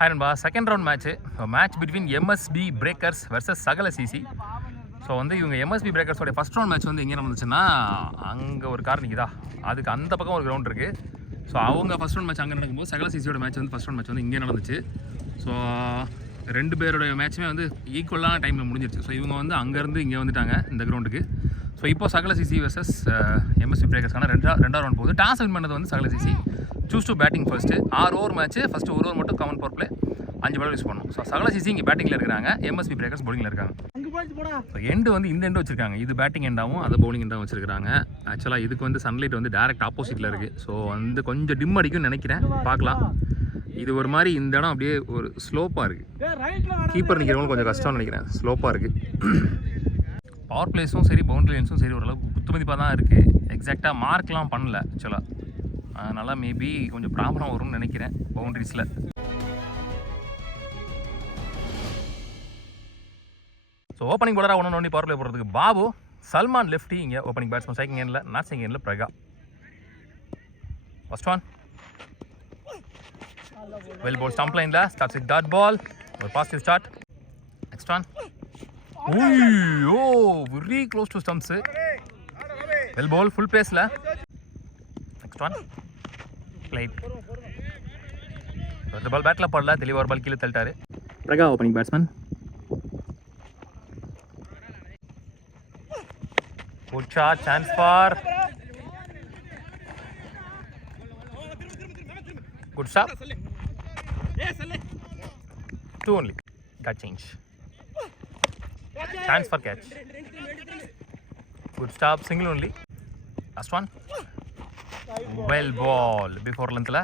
Hi நண்பா, second round match between MSB breakers versus Sakala CC. So வந்து இவங்க MSB பிரேக்கர்ஸோடைய ஃபஸ்ட் ரவுண்ட் மேட்ச் வந்து எங்கே நடந்துச்சுன்னா அங்கே ஒரு கார் நிற்குதா, அதுக்கு அந்த பக்கம் ஒரு கிரவுண்ட் இருக்குது. ஸோ அவங்க ஃபஸ்ட் ரவுண்ட் மேட்ச் அங்கே நடக்கும்போது சகல சிசியோட மேட்ச் வந்து ஃபஸ்ட் ரவுண்ட் மேட்ச் வந்து இங்கே நடந்துச்சு. ஸோ ரெண்டு பேருடைய மேட்சுமே வந்து ஈக்குவலான டைமில் முடிஞ்சிருச்சு. ஸோ இவங்க வந்து அங்கேருந்து இங்கே வந்துட்டாங்க இந்த கிரவுண்டுக்கு. ஸோ இப்போ சகல சிசி வர்சஸ் எம்எஸ்பி பிரேக்கர்ஸ்க்கான ரெண்டாவது ரவுண்ட் போகுது. டாஸ் வின் பண்ணது வந்து சகல CC. Choose to batting first. 6 over match. First 1 over மட்டும் காமன் பவர் பிளே 5 பால் யூஸ் பண்ணணும். ஸோ சகல சிசி இங்கே பேட்டிங்கில் இருக்கிறாங்க, எம்எஸ்பி பிரேக்கர்ஸ் பவுலிங்கில் இருக்காங்க. ஸோ எண்டு வந்து இந்த எண்டு வச்சிருக்காங்க, இது பேட்டிங் எண்டாகவும் அதை பவுலிங் எண்டாகவும் வச்சிருக்காங்க. ஆக்சுவலாக இதுக்கு வந்து சன்லைட் வந்து டேரக்ட் ஆப்போசிட்டில் இருக்குது. ஸோ வந்து கொஞ்சம் டிம் அடிக்கும்னு நினைக்கிறேன், பார்க்கலாம். இது ஒரு மாதிரி இந்த இடம் அப்படியே ஒரு ஸ்லோப்பாக இருக்குது. கீப்பர் நிற்கிறவங்களும் கொஞ்சம் கஷ்டம்னு நினைக்கிறேன், ஸ்லோப்பாக இருக்குது. பவர் பிளேஸும் சரி பவுண்டரி லைன்ஸும் சரி ஓரளவுக்கு குத்துமதிப்பாக தான் இருக்குது. எக்ஸாக்டாக மார்க்லாம் பண்ணல ஆக்சுவலாக, அதனால் மேபி கொஞ்சம் ப்ராப்ளம் வரும்னு நினைக்கிறேன் பவுண்டரிஸில். ஸோ ஓப்பனிங் போலராக ஒன்று பவர் பிளே போடுறதுக்கு பாபு. சல்மான் லெஃப்டி இங்கே opening batsman. Second handle not second handle Praga. First one well bowl stump லைனில் ஸ்டார்ட்ஸ் வித் டாட் பால். ஒரு positive start. Next one oh very close to stumps. Well ball full பேஸில். Next one light. இந்த ball பேட்டில் படல, தெளிவாக ஒரு ball கீழே தள்ளிட்டாரு. Praga opening batsman. Good shot, chance for. Good stop. 2 only. That change. Chance for catch. Good stop, single only. Last one. Well ball. Before length la.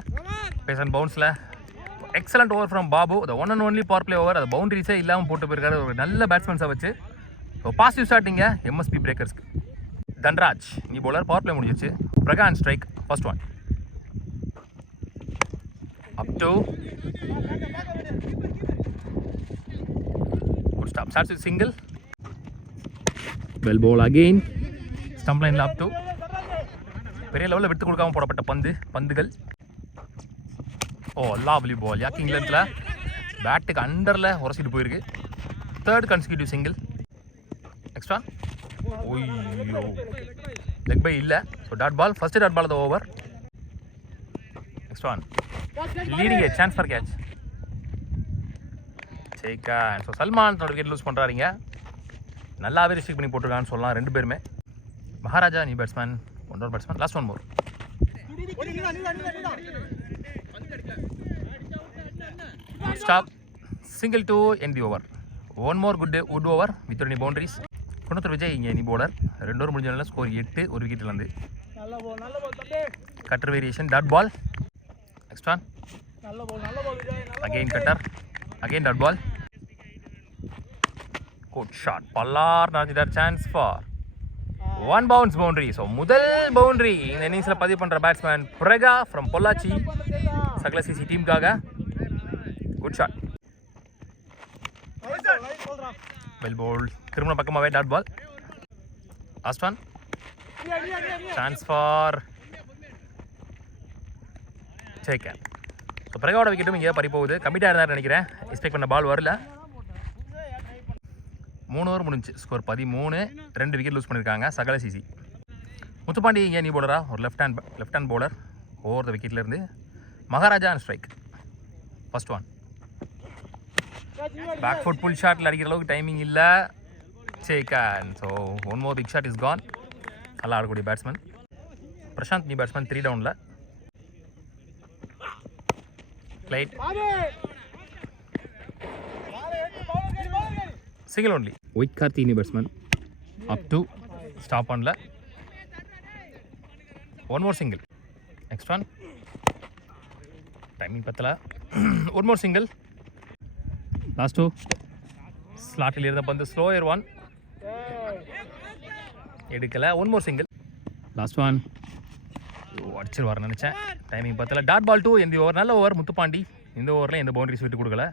Pace and bounce la. Excellent over from Babu. The one and only power play over. The boundaries இல்லாமல் போட்டு போயிருக்காரு. ஒரு நல்ல பேட்ஸ்மேன்ஸை வச்சு. So positive ஸ்டார்டிங்க MSP பிரேக்கர்ஸ்க்கு. Dhanraj new bowler. Power play முடிஞ்சிச்சு. Praga and strike. First one up to good stop. Starts with single. Well ball again. Stump லைனில் அப் டு. பெரிய லெவலில் விட்டு கொடுக்காம போடப்பட்ட பந்துகள். ஓ லவ்லி பால். யாக்கிங் லென்த்தில் பேட்டுக்கு அண்டரில் உரசிட்டு போயிருக்கு. Third consecutive single. Next one ஓய்யோ லெக் பை இல்லை. So dot ball. First dot ball the over. Next one leading a chance for catch. சரிக்கா. ஸோ சல்மான் தன்னோட விக்கெட் லூஸ் பண்ணுறாருங்க. நல்லாவே ரிஸ்ட்ரிக்ட் பண்ணி போட்டிருக்கான்னு சொல்லலாம் ரெண்டு பேருமே. Maharaja new batsman. One batsman. Last one more. Stop. Single to end the over. One more good over with any boundaries. Gunathur Vijay இங்கே new bowler. 2 over முடிஞ்ச score 8. ஒரு விக்கெட்லேருந்து. Cutter variation. Dot ball. Next one again cutter. Again dot ball. Good shot. பல்லார் நாஜிதார். Chance for 1 bounce boundary. So முதல் boundary இந்த இன்னிங்ஸில் பதிவு பண்ணுற batsman Praga from Pollachi Sakala CC டீமுக்காக. Good shot. Well bowled. திரும்ப பக்கமாகவே dot ball. Last one chance for சேக்கர். ஸோ பிரகாவோட விக்கெட்டும் இங்கே பறி போகுது. கமிட்டாக இருந்தார் நினைக்கிறேன். எக்ஸ்பெக்ட் பண்ண பால் வரல. 3 ஓவர் முடிஞ்சு. ஸ்கோர் 13. 2 விக்கெட் லூஸ் பண்ணியிருக்காங்க சகல சிசி. முத்துப்பாண்டி இங்கே நீ பவுலரா. ஒரு left hand bowler over the விக்கெட்லேருந்து. Maharaja and strike. First one back foot pull ஷாட்டில் அடிக்கிற அளவுக்கு டைமிங் இல்லை. சேக்கன். So one more big shot is gone. நல்லா ஆடக்கூடிய பேட்ஸ்மேன் பிரசாந்த் நீ பேட்ஸ்மேன். 3 டவுனில். Light single only. White Karthi new batsman. Up to stop ஆனில். One more single. Next one timing பத்தல. One more single. லாஸ்ட் 2 ஸ்லாட்டில் இருந்த பந்து ஸ்லோயர் ஒன் எடுக்கலை. One more single. Last one அடிச்சிருவார் நினச்சேன். டைமிங் பத்தல. டாட் பால் 2 இந்த ஓவர். நல்ல ஓவர் முத்துப்பாண்டி. இந்த ஓவரில் எந்த பவுண்டரிஸ் விட்டு கொடுக்கல.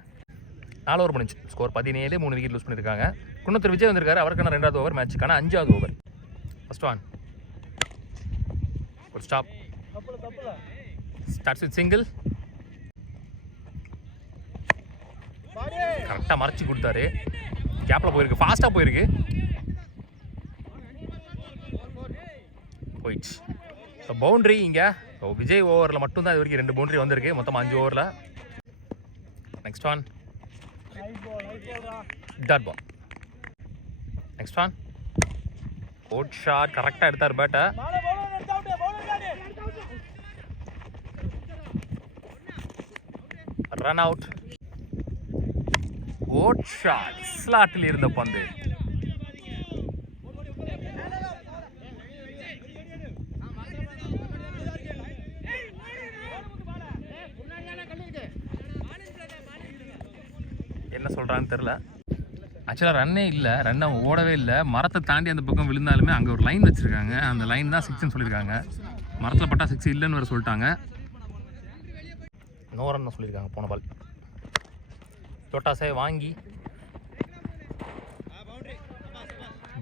4 ஓவர் முடிஞ்சு. ஸ்கோர் 17. 3 விக்கெட் லூஸ் பண்ணியிருக்காங்க. குணத்தூர் விஜய் வந்திருக்காரு. அவருக்கான 2வது ஓவர். மேட்சுக்கான 5வது over. First one good stop. Starts with single. கரெக்டாக மறைச்சி கொடுத்தாரு. கேப்பில் போயிருக்கு, ஃபாஸ்ட்டாக போயிருக்கு, போயிடுச்சு. ஸோ பவுண்ட்ரி இங்கே. ஸோ விஜய் ஓவரில் மட்டும்தான் இது வரைக்கும் 2 பவுண்ட்ரி வந்திருக்கு, மொத்தம் 5 ஓவரில். Next one dot ball. Next one good shot, கரெக்டாக எடுத்தார் பேட்டை. Run out. குட் ஷாட், ஸ்லாட்டில் இருந்த பந்து. என்ன சொல்றான்னு தெரியல. ஆக்சுவலாக ரன்னே இல்லை, ரன்னை ஓடவே இல்லை. மரத்தை தாண்டி அந்த பக்கம் விழுந்தாலுமே அங்கே ஒரு லைன் வச்சுருக்காங்க, அந்த லைன் தான் 6ன்னு சொல்லியிருக்காங்க. மரத்தில் பட்டா 6 இல்லைன்னு வேறு சொல்லிட்டாங்க. நோ ரன் சொல்லியிருக்காங்க போன பால். தொட்டாசை வாங்கி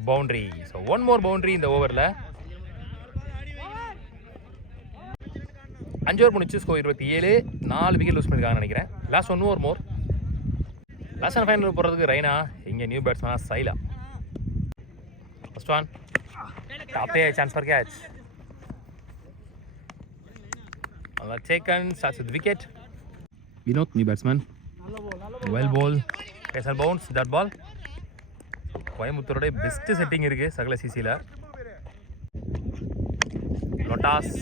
பவுண்ட்ரி. ஸோ 1 மோர் பவுண்ட்ரி இந்த ஓவரில். 5 ஓவர் முடிச்சு ஸ்கோர் 27. 4 விக்கெட் லூஸ் பண்ணியிருக்காங்கன்னு நினைக்கிறேன். Last 1 over more. Last and final போகிறதுக்கு ரெய்னா, இங்கே நியூ பேட்ஸ்மேனாக சைலா. ஃபர்ஸ்ட் ஒன் டாப்பே, chance for catch. Taken, starts with wicket. Vinod, new batsman. Well ball. Pesal bounce, dot ball. கோயம்புத்தூரோட பெஸ்ட் செட்டிங் இருக்கு சகல சிசியில். லொட்டாஸ்,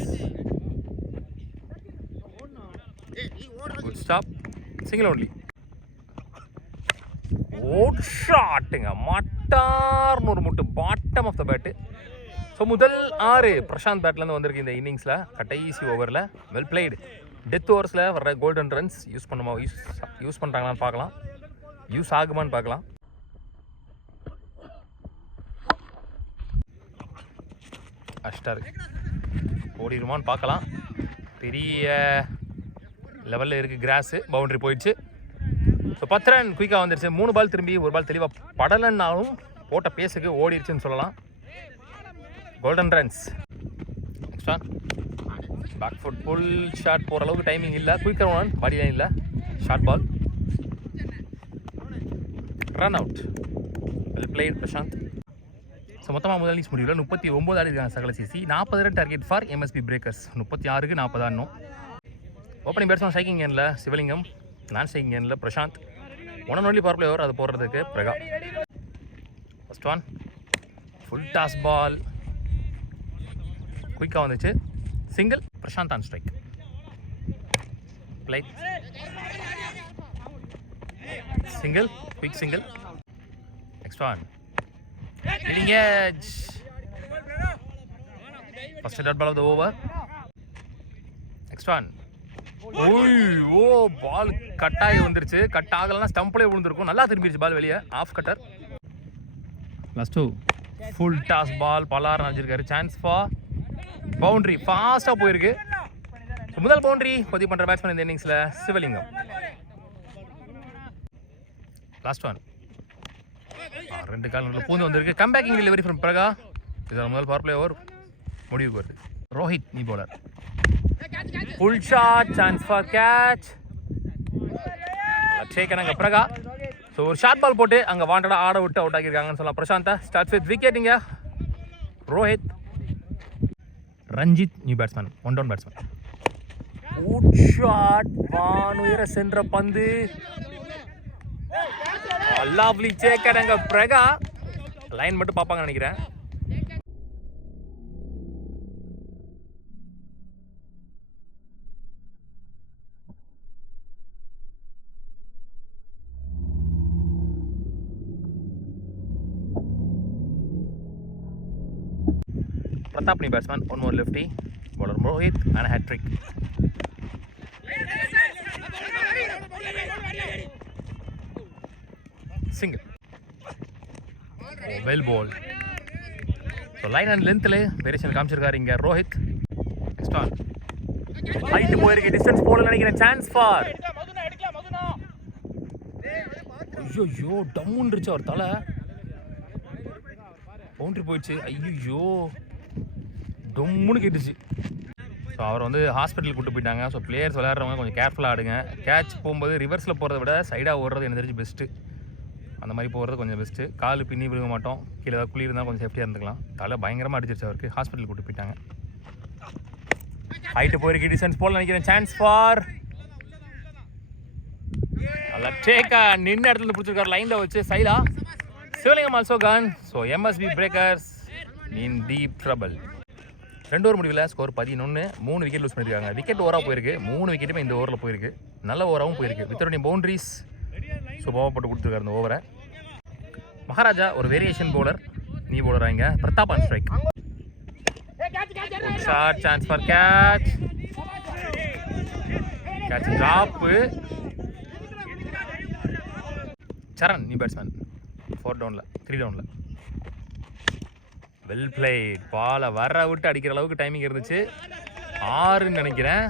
குட் ஸ்டாப், சிங்கிள் ஒன்லி. ஓட் ஷாட்டுங்க, மட்டார்னு ஒரு முட்டு, bottom of the bat. So முதல் 6 பிரசாந்த் பேட்லேருந்து வந்திருக்கு இந்த இன்னிங்ஸில், கடைசி ஓவரில். Well blade. டெத் ஓவர்ஸில் வர்ற கோல்டன் ரன்ஸ் யூஸ் பண்ணுறாங்களான்னு பார்க்கலாம், யூஸ் ஆகுமான்னு பார்க்கலாம். அஷ்டார் ஓடிடுமான்னு பார்க்கலாம். பெரிய லெவலில் இருக்குது கிராஸு. பவுண்ட்ரி போயிடுச்சு. ஸோ 10 ரன் குயிக்காக வந்துருச்சு. 3 பால் திரும்பி 1 பால் தெளிவாக படலைன்னாலும் போட்ட பேஸுக்கு ஓடிடுச்சுன்னு சொல்லலாம். Golden runs. Next one back foot, full shot போகிற அளவுக்கு டைமிங் இல்லை. குயிக்கர் ஒன், பாடி லைன் இல்லை, short ball, run out. Well played Prashanth. So மொத்தமாக முதல் இன்னிங்ஸ் முடிவில் 39 ஆடி இருக்காங்க Sakala CC. 40 run target for MSP breakers. 36க்கு 40 ஆடணும். ஓப்பனிங் பேட்ஸ்மேன் ஸ்ட்ரைக்கிங் எண்ணில் சிவலிங்கம், நான் ஸ்ட்ரைக்கிங் எண்ணில் Prashanth. 1 and only power play over, அது போடுறதுக்கு Praga. First one full toss ball, குயிக்காக வந்துச்சு, single. Prashanth on strike. Play, single, quick single. Next one hitting edge, first dot ball of the over. Next one, oh ball கட்டாகி வந்துருச்சு. Cut ஆகலைன்னா ஸ்டம்ப்லேயே விழுந்திருக்கும். நல்லா திரும்பிடுச்சு பால் வெளியே, off cutter. Last 2 full toss ball, பலார் நினைச்சிருக்காரு. சான்ஸ் ஃபார் பவுண்ட்ரி, ஃபாஸ்ட்டாக போயிருக்கு. முதல் பவுண்ட்ரி பதிவு பண்ணுற பேட்ஸ்மேன் இந்த இன்னிங்ஸில் சிவலிங்கம். லாஸ்ட் ஒன் 2 கால் நல்ல பூந்து வந்திருக்கு. Comebacking delivery from Praga. இதில் முதல் பவர் பிளே ஓவர் முடிவுக்கு வருது. Rohit new bowler. Full shot, chance for catch. டேக்கனாங்க பிரகா. ஸோ ஒரு ஷார்ட் பால் போட்டு அங்கே வாண்டடாக ஆட விட்டு அவுட் ஆகியிருக்காங்கன்னு சொல்லலாம். பிரசாந்தா ஸ்டார்ட்ஸ் வித் விக்கெட். இங்கே Rohit. Ranjith new batsman, 1 down batsman. Good shot, வான் உயர சென்ற பந்து. லவ்லி சேக்கடங்க பிரகா. லைன் மட்டும் பார்ப்பாங்க நினைக்கிறேன். Pratap new batsman, 1 more lefty. Bowler Mohit and a hat trick. Single. Well ball. So line and length le variation காமிச்சிருக்காரு இங்க ரோஹித். Next one. ஹைட் போயிருக்கு, டிஸ்டன்ஸ் போல நினைக்கிறேன். Chance for. ஐயோ டம்முன்றுச்சு அவர் தலை. பவுண்டரி போயிடுச்சு. ஐயோ டொம்முன்னு கேட்டுச்சு. ஸோ அவர் வந்து ஹாஸ்பிட்டல் கூட்டு போயிட்டாங்க. ஸோ பிளேயர்ஸ் விளையாடுறவங்க கொஞ்சம் கேர்ஃபுல்லாக ஆடுங்க. கேட்ச் போகும்போது ரிவர்ஸில் போகிறத விட சைடாக ஓடுறது எனக்கு தெரிஞ்சு பெஸ்ட்டு. அந்த மாதிரி போகிறது கொஞ்சம் பெஸ்ட்டு. கால் பின்னி விழுக மாட்டோம். கீழே ஏதாவது குழி இருந்தால் கொஞ்சம் சேஃப்டியாக இருந்துக்கலாம். தலை பயங்கரமாக அடிச்சிருச்சு அவருக்கு. ஹாஸ்பிட்டல் கூட்டு போயிட்டாங்க. ஹைட்டு போயிருக்கு. டிஸ்டன்ஸ் போல் நினைக்கிறேன். சான்ஸ் ஃபார் நல்லா டேக்கா நின்று இடத்துல பிடிச்சிருக்காரு லைனில் வச்சு Saila. Sivalingam also gone. So MSP breakers in deep trouble. 2 over முடிவில் ஸ்கோர் 11. 3 விக்கெட் லூஸ் பண்ணியிருக்காங்க. விக்கெட் ஓவராக போயிருக்கு. 3 விக்கெட்டுமே இந்த ஓவரில் போயிருக்கு. நல்ல ஓவராகவும் போயிருக்கு. வித்தவுட் பவுண்டரிஸ் சூப்பராக போட்டு கொடுத்துருக்காரு இந்த ஓவரை. மகாராஜா ஒரு வேரியேஷன் பவுலர். நீ பவுலர் இங்கே Pratap on strike. Short chance for catch. Catch drop. Saran new batsman. 4 டவுனில் 3 டவுனில். Well played. பாலை வர விட்டு அடிக்கிற அளவுக்கு டைமிங் இருந்துச்சு. 6ன்னு நினைக்கிறேன்.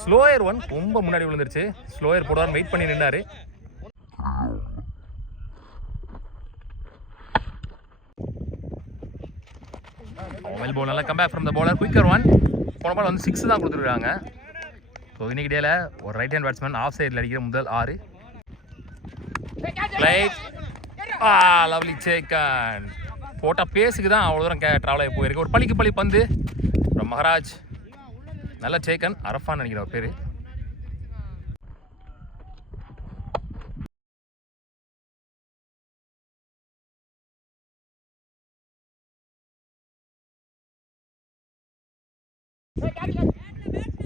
ஸ்லோயர் 1 ரொம்ப முன்னாடி விழுந்துருச்சு. ஸ்லோயர் போடுவார் வெயிட் பண்ணி நின்றாரு. வெல் போல் நல்லா comeback from the bowler. Quicker 1. போன பால் வந்து 6 தான் கொடுத்துருக்காங்க. ஸோ இன்னைக்கு டேல ஒரு ரைட் ஹேண்ட் பேட்ஸ்மேன் ஆஃப் சைடில் அடிக்கிற முதல் 6. பிளேட். லவ்லி சேக்கன். போட்டால் பேஸுக்கு தான் அவ்வளோ தூரம் ட்ராவல் ஆகி போயிருக்கு. ஒரு பள்ளிக்கு பள்ளி பந்து மகராஜ். நல்ல சேக்கன். அரஃபான்னு நினைக்கிற பேர்.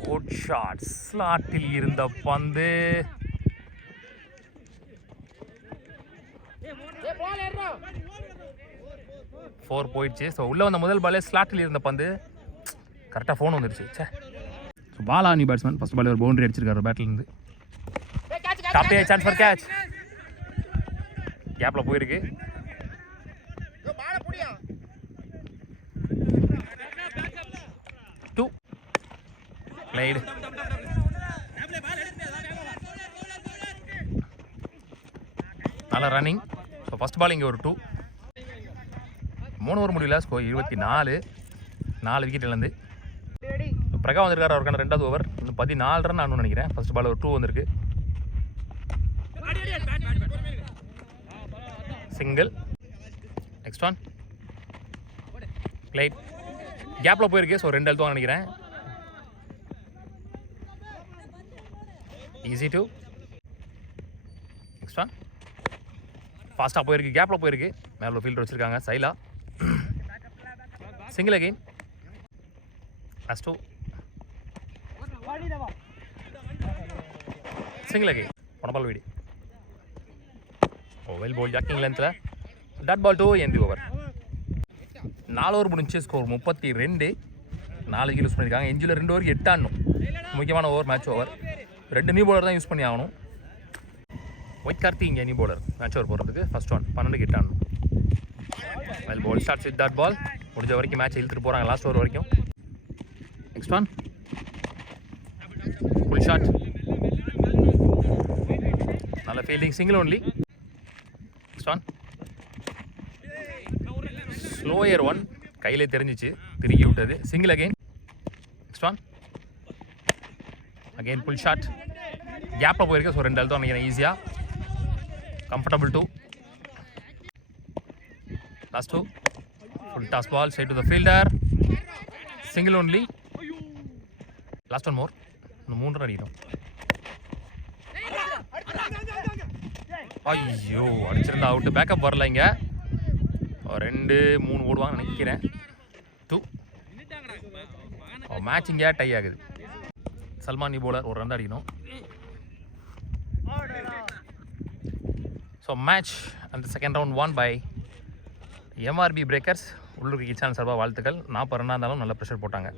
Good shot. ஸ்லாட்டில் இருந்த பந்து. ஃபோர் போயிடுச்சு. ஸோ உள்ளே வந்த முதல் பாலே ஸ்லாட்டில் இருந்த பந்து. கரெக்டாக ஃபோன் வந்துடுச்சு. சே. ஸோ பாலா நீ பேட்ஸ்மேன். ஃபர்ஸ்ட் பால் ஒரு பவுண்டரி அடிச்சிருக்காரு பேட்லேருந்து. டாப்பே சான்ஸ் ஃபார் கேட்ச். கேப்பில் போயிருக்கு. Two played. நல்ல ரன்னிங். ஸோ ஃபர்ஸ்ட் பால் இங்கே ஒரு 2. 3 ஓவர் முடியல. ஸ்கோர் 24. 4 விக்கெட் இழந்து. பிரகா வந்திருக்காரு அவருக்கான 2வது ஓவர். இன்னும் 14 ரன் ஆகணும்னு நினைக்கிறேன். ஃபர்ஸ்ட் பால் ஒரு 2 வந்திருக்கு. சிங்கிள். Next one played. கேப்பில் போயிருக்கு. ஸோ 2 எழுத்துவாங்க நினைக்கிறேன். ஈஸி 2. நெக்ஸ்ட் ஒன் ஃபாஸ்ட்டாக போயிருக்கு. கேப்பில் போயிருக்கு. மேலே ஃபீல்டர் வச்சுருக்காங்க Saila. Single again. Last 2. Single again. போன பால் வீடு. வெல் போல் ஜாக்கிங் லென்த்தில். Dot ball 2 in the over. 4 over முடிஞ்சு. ஸ்கோர் 32. 4 விக்கெட் யூஸ் பண்ணியிருக்காங்க. எஞ்சில் 2 ஓவருக்கு 8 ஆடணும். முக்கியமான over. Match over. 2 new bowler தான் யூஸ் பண்ணி ஆகணும். ஒயிட் கார்த்தி இங்கே நியூ பவுலர் மேட்ச் ஓவர் போடுறதுக்கு. ஃபர்ஸ்ட் ஒன் 12க்கு 8 ஆடணும். Well ball starts with dot ball. முடிஞ்ச வரைக்கும் மேட்ச் இழுத்துட்டு போகிறாங்க லாஸ்ட் ஓவர் வரைக்கும். Next one full shot. நல்ல ஃபீல்டிங். Single only. Next one slower 1. கையிலே தெரிஞ்சிச்சு. திருக்கி விட்டது. Single again. Next one again full shot. கேப்பில் போயிருக்கு. ஸோ 2 எழுத்தும் நினைக்கிறேன் ஈஸியாக. Comfortable 2. Last 2 full toss ball straight to the fielder. Single only. Last one more. இன்னும் 3 ரன் அடிக்கணும். ஐயோ அடிச்சிருந்தா அவுட்டு. பேக்கப் வரல இங்கே. 2 3 ஓடுவாங்க நினைக்கிறேன். 2. மேட்ச் இங்கே டை ஆகுது. சல்மான் நீ போலர் ஒரு ரன் அடிக்கணும். ஸோ மேட்ச் அந்த second round one by MRB breakers. உள்ளூர் கிரிக்கெட் சேனல் சார்பாக வாழ்த்துக்கள். 40 ரன்னாக இருந்தாலும் நல்ல ப்ரெஷர் போட்டாங்க.